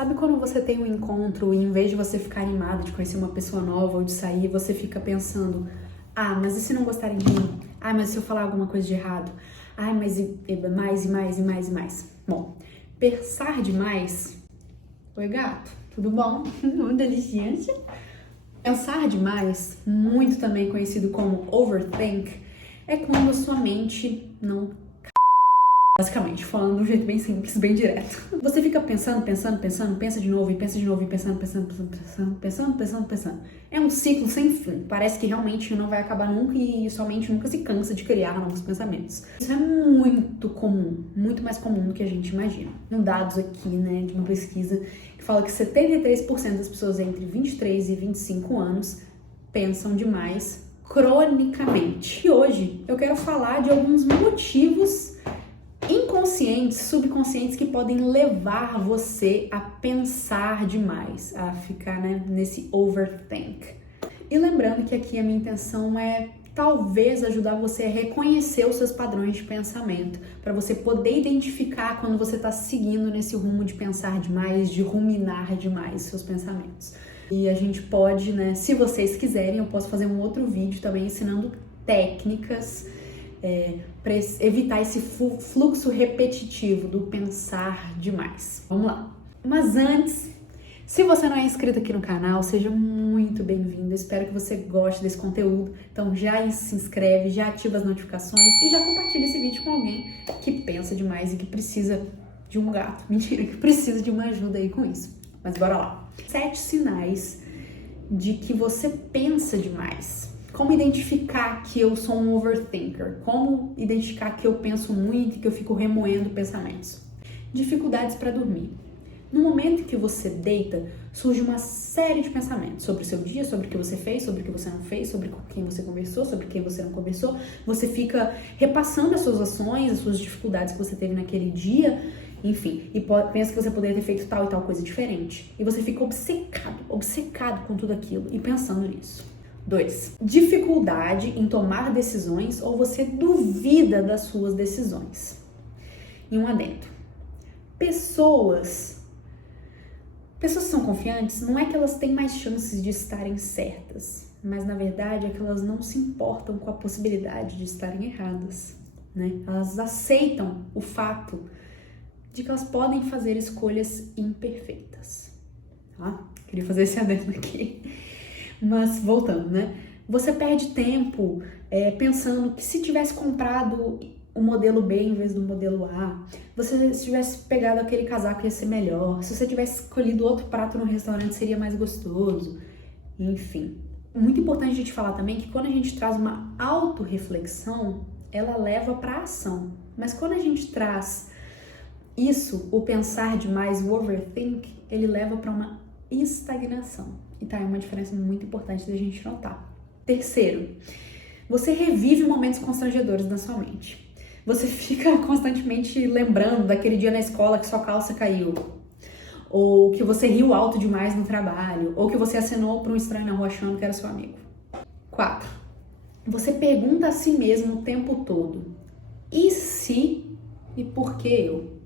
Sabe quando você tem um encontro e em vez de você ficar animado de conhecer uma pessoa nova ou de sair, você fica pensando, ah, mas e se não gostarem de mim? Ah, mas se eu falar alguma coisa de errado? Ah, mas mais. Bom, pensar demais... Oi, gato, tudo bom? Muita licença. Pensar demais, muito também conhecido como overthink, é quando a sua mente não... Basicamente, falando de um jeito bem simples, bem direto. Você fica pensando, pensa de novo, e pensando. É um ciclo sem fim. Parece que realmente não vai acabar nunca e sua mente nunca se cansa de criar novos pensamentos. Isso é muito comum, muito mais comum do que a gente imagina. Tem dados aqui, né, de uma pesquisa que fala que 73% das pessoas entre 23 e 25 anos pensam demais cronicamente. E hoje eu quero falar de alguns motivos inconscientes, subconscientes que podem levar você a pensar demais, a ficar, né, nesse overthink. E lembrando que aqui a minha intenção é talvez ajudar você a reconhecer os seus padrões de pensamento, para você poder identificar quando você está seguindo nesse rumo de pensar demais, de ruminar demais seus pensamentos. E a gente pode, né, se vocês quiserem, eu posso fazer um outro vídeo também ensinando técnicas para evitar esse fluxo repetitivo do pensar demais. Vamos lá! Mas antes, se você não é inscrito aqui no canal, seja muito bem-vindo. Espero que você goste desse conteúdo. Então já se inscreve, já ativa as notificações e já compartilha esse vídeo com alguém que pensa demais e que precisa de um gato. Mentira, que precisa de uma ajuda aí com isso. Mas bora lá! 7 sinais de que você pensa demais. Como identificar que eu sou um overthinker? Como identificar que eu penso muito e que eu fico remoendo pensamentos? Dificuldades para dormir. No momento que você deita, surge uma série de pensamentos sobre o seu dia, sobre o que você fez, sobre o que você não fez, sobre com quem você conversou, sobre quem você não conversou. Você fica repassando as suas ações, as suas dificuldades que você teve naquele dia, enfim, e pensa que você poderia ter feito tal e tal coisa diferente. E você fica obcecado com tudo aquilo e pensando nisso. 2. Dificuldade em tomar decisões ou você duvida das suas decisões. E um adendo. Pessoas que são confiantes, não é que elas têm mais chances de estarem certas, mas na verdade é que elas não se importam com a possibilidade de estarem erradas, né? Elas aceitam o fato de que elas podem fazer escolhas imperfeitas. Tá? Queria fazer esse adendo aqui. Mas voltando, né? Você perde tempo pensando que se tivesse comprado o modelo B em vez do modelo A, se tivesse pegado aquele casaco ia ser melhor, se você tivesse escolhido outro prato no restaurante seria mais gostoso, enfim. Muito importante a gente falar também que quando a gente traz uma autorreflexão, ela leva para a ação. Mas quando a gente traz isso, o pensar demais, o overthink, ele leva para uma estagnação. E tá, é uma diferença muito importante da gente notar. 3º, você revive momentos constrangedores na sua mente. Você fica constantemente lembrando daquele dia na escola que sua calça caiu, ou que você riu alto demais no trabalho, ou que você acenou para um estranho na rua achando que era seu amigo. 4, você pergunta a si mesmo o tempo todo, e se e por que eu?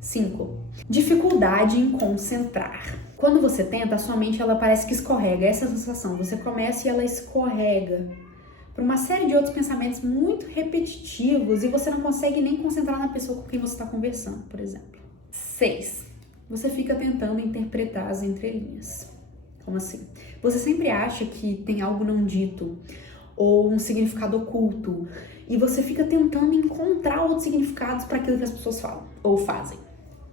5, dificuldade em concentrar. Quando você tenta, a sua mente ela parece que escorrega, essa sensação. Você começa e ela escorrega para uma série de outros pensamentos muito repetitivos e você não consegue nem concentrar na pessoa com quem você está conversando, por exemplo. 6, você fica tentando interpretar as entrelinhas. Como assim? Você sempre acha que tem algo não dito ou um significado oculto e você fica tentando encontrar outros significados para aquilo que as pessoas falam ou fazem.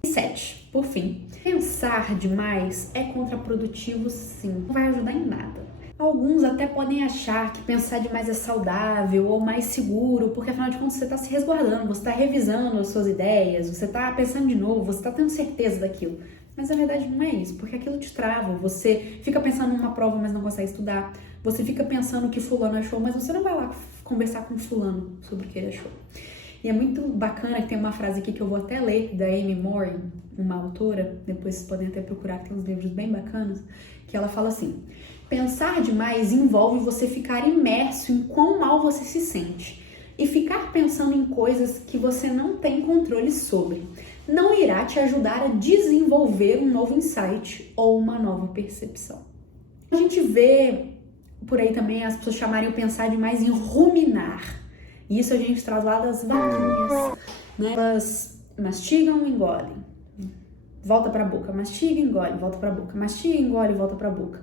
7, por fim, pensar demais é contraprodutivo sim, não vai ajudar em nada. Alguns até podem achar que pensar demais é saudável ou mais seguro, porque afinal de contas você está se resguardando, você está revisando as suas ideias, você está pensando de novo, você está tendo certeza daquilo. Mas na verdade não é isso, porque aquilo te trava, você fica pensando numa prova, mas não consegue estudar, você fica pensando o que fulano achou, mas você não vai lá conversar com fulano sobre o que ele achou. E é muito bacana que tem uma frase aqui que eu vou até ler, da Amy Moore, uma autora, depois vocês podem até procurar, que tem uns livros bem bacanas, que ela fala assim: pensar demais envolve você ficar imerso em quão mal você se sente e ficar pensando em coisas que você não tem controle sobre. não irá te ajudar a desenvolver um novo insight ou uma nova percepção. A gente vê por aí também as pessoas chamarem o pensar demais em ruminar. E isso a gente traz lá das vaquinhas, né? Elas mastigam, engolem, volta pra boca, mastiga, engole, volta pra boca, mastiga, engole, volta pra boca.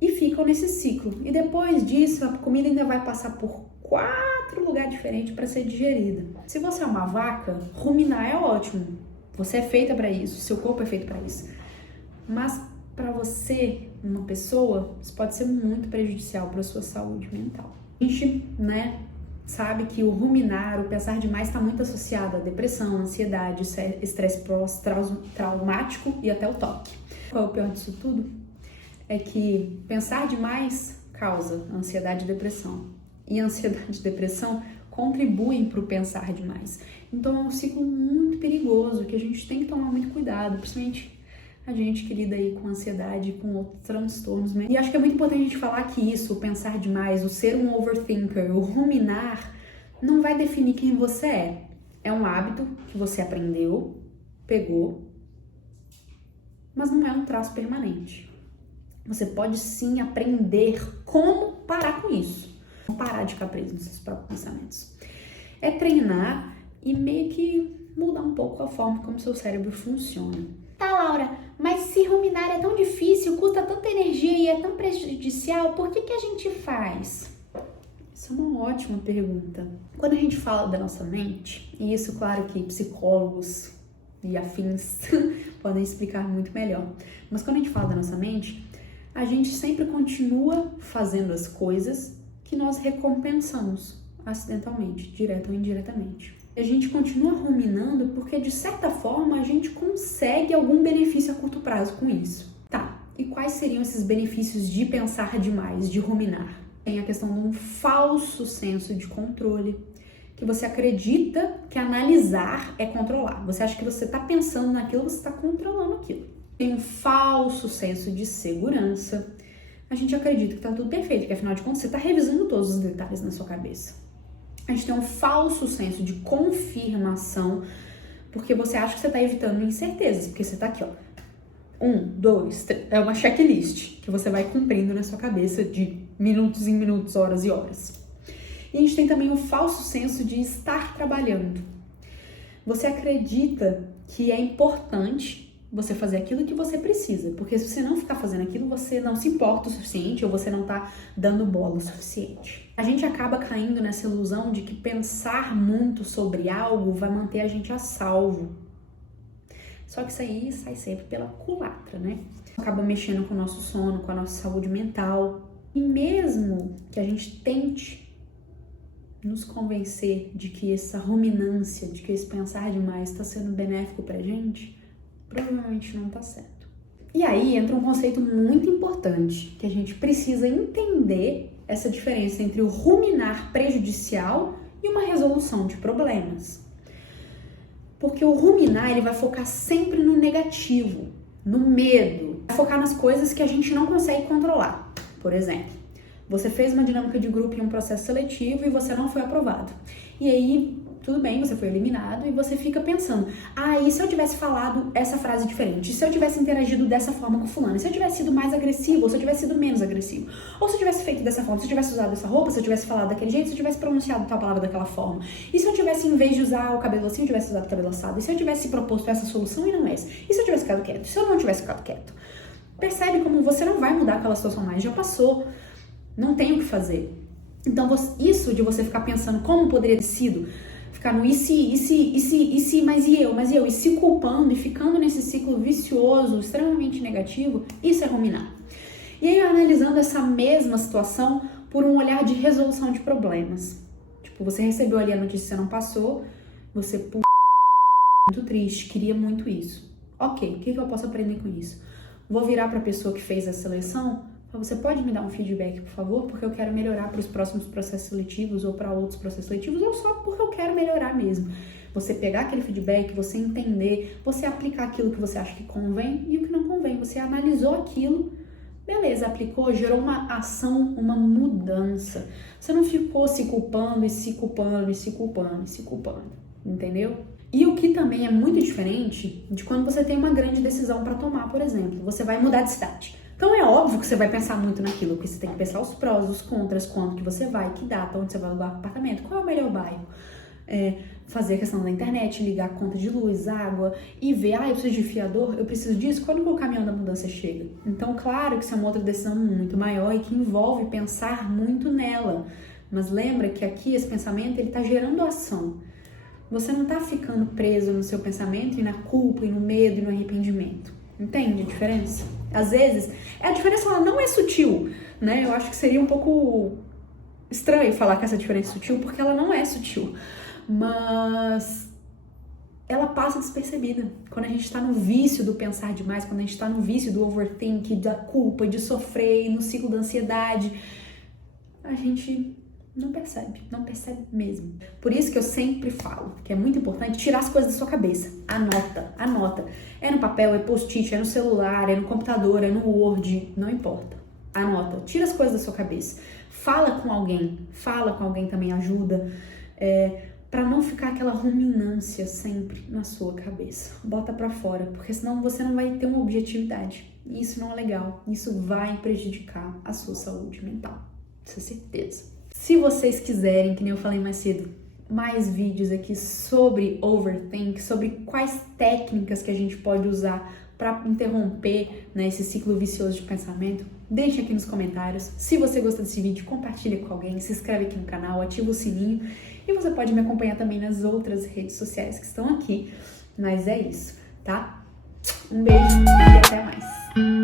E ficam nesse ciclo. E depois disso, a comida ainda vai passar por 4 lugares diferentes para ser digerida. Se você é uma vaca, ruminar é ótimo. Você é feita para isso, seu corpo é feito para isso. Mas para você, uma pessoa, isso pode ser muito prejudicial para a sua saúde mental. A gente, sabe que o ruminar, o pensar demais está muito associado à depressão, ansiedade, estresse pós-traumático e até o toque. Qual é o pior disso tudo? É que pensar demais causa ansiedade e depressão. E ansiedade e depressão contribuem para o pensar demais. Então é um ciclo muito perigoso que a gente tem que tomar muito cuidado, principalmente a gente que lida aí com ansiedade e com outros transtornos. E acho que é muito importante a gente falar que isso, o pensar demais, o ser um overthinker, o ruminar, não vai definir quem você é. É um hábito que você aprendeu, pegou, mas não é um traço permanente. Você pode sim aprender como parar com isso. Não parar de ficar preso nos seus próprios pensamentos. É treinar e meio que mudar um pouco a forma como seu cérebro funciona. Tá, Laura, mas se ruminar é tão difícil, custa tanta energia e é tão prejudicial, por que a gente faz? Isso é uma ótima pergunta. Quando a gente fala da nossa mente, e isso, claro que psicólogos e afins podem explicar muito melhor, mas quando a gente fala da nossa mente, a gente sempre continua fazendo as coisas que nós recompensamos acidentalmente, direta ou indiretamente. A gente continua ruminando porque, de certa forma, a gente consegue algum benefício a curto prazo com isso. Tá, e quais seriam esses benefícios de pensar demais, de ruminar? Tem a questão de um falso senso de controle, que você acredita que analisar é controlar. Você acha que você está pensando naquilo, você está controlando aquilo. Tem um falso senso de segurança. A gente acredita que tá tudo perfeito, que afinal de contas você tá revisando todos os detalhes na sua cabeça. A gente tem um falso senso de confirmação, porque você acha que você tá evitando incertezas, porque você tá aqui, ó. 1, 2, 3, é uma checklist que você vai cumprindo na sua cabeça de minutos em minutos, horas e horas. E a gente tem também o falso senso de estar trabalhando. Você acredita que é importante você fazer aquilo que você precisa, porque se você não ficar fazendo aquilo, você não se importa o suficiente ou você não tá dando bola o suficiente. A gente acaba caindo nessa ilusão de que pensar muito sobre algo vai manter a gente a salvo. Só que isso aí sai sempre pela culatra, né? Acaba mexendo com o nosso sono, com a nossa saúde mental. E mesmo que a gente tente nos convencer de que essa ruminância, de que esse pensar demais está sendo benéfico pra gente, provavelmente não tá certo. E aí entra um conceito muito importante, que a gente precisa entender essa diferença entre o ruminar prejudicial e uma resolução de problemas. Porque o ruminar, ele vai focar sempre no negativo, no medo, vai focar nas coisas que a gente não consegue controlar. Por exemplo, você fez uma dinâmica de grupo em um processo seletivo e você não foi aprovado. E aí, tudo bem, você foi eliminado e você fica pensando, e se eu tivesse falado essa frase diferente? E se eu tivesse interagido dessa forma com fulano? E se eu tivesse sido mais agressivo? Ou se eu tivesse sido menos agressivo? Ou se eu tivesse feito dessa forma? Se eu tivesse usado essa roupa? Se eu tivesse falado daquele jeito? Se eu tivesse pronunciado tal palavra daquela forma? E se eu tivesse, em vez de usar o cabelo assim, eu tivesse usado o cabelo assado? E se eu tivesse proposto essa solução e não essa? E se eu tivesse ficado quieto? E se eu não tivesse ficado quieto? Percebe como você não vai mudar aquela situação mais, já passou. Não tem o que fazer. Então, isso de você ficar pensando como poderia ter sido, ficar no e se, mas e eu, e se culpando e ficando nesse ciclo vicioso, extremamente negativo, isso é ruminar. E aí, analisando essa mesma situação por um olhar de resolução de problemas. Tipo, você recebeu ali a notícia que você não passou, você, muito triste, queria muito isso. Ok, o que eu posso aprender com isso? Vou virar para a pessoa que fez a seleção, você pode me dar um feedback, por favor? Porque eu quero melhorar para os próximos processos seletivos ou para outros processos seletivos, ou só porque eu quero melhorar mesmo. Você pegar aquele feedback, você entender, você aplicar aquilo que você acha que convém e o que não convém. Você analisou aquilo, beleza, aplicou, gerou uma ação, uma mudança. Você não ficou se culpando e se culpando e se culpando e se culpando, entendeu? E o que também é muito diferente de quando você tem uma grande decisão para tomar, por exemplo, você vai mudar de cidade. Então é óbvio que você vai pensar muito naquilo, porque você tem que pensar os prós, os contras, quando que você vai, que data, onde você vai alugar apartamento, qual é o melhor bairro. Fazer a questão da internet, ligar a conta de luz, água e ver, eu preciso de fiador, eu preciso disso, quando que o caminhão da mudança chega? Então, claro que isso é uma outra decisão muito maior e que envolve pensar muito nela. Mas lembra que aqui esse pensamento, ele tá gerando ação. Você não tá ficando preso no seu pensamento e na culpa, e no medo, e no arrependimento. Entende a diferença? Às vezes, a diferença ela não é sutil, né? Eu acho que seria um pouco estranho falar que essa diferença é sutil, porque ela não é sutil. Mas ela passa despercebida. Quando a gente tá no vício do pensar demais, quando a gente tá no vício do overthink, da culpa, de sofrer, no ciclo da ansiedade, a gente não percebe mesmo. Por isso que eu sempre falo que é muito importante tirar as coisas da sua cabeça. Anota. É no papel, é post-it, é no celular, é no computador, é no Word, não importa. Anota, tira as coisas da sua cabeça. Fala com alguém também ajuda. Para não ficar aquela ruminância sempre na sua cabeça. Bota pra fora, porque senão você não vai ter uma objetividade. E isso não é legal. Isso vai prejudicar a sua saúde mental. Isso é certeza. Se vocês quiserem, que nem eu falei mais cedo, mais vídeos aqui sobre overthink, sobre quais técnicas que a gente pode usar para interromper, né, esse ciclo vicioso de pensamento, deixe aqui nos comentários. Se você gostou desse vídeo, compartilha com alguém, se inscreve aqui no canal, ativa o sininho e você pode me acompanhar também nas outras redes sociais que estão aqui. Mas é isso, tá? Um beijo e até mais!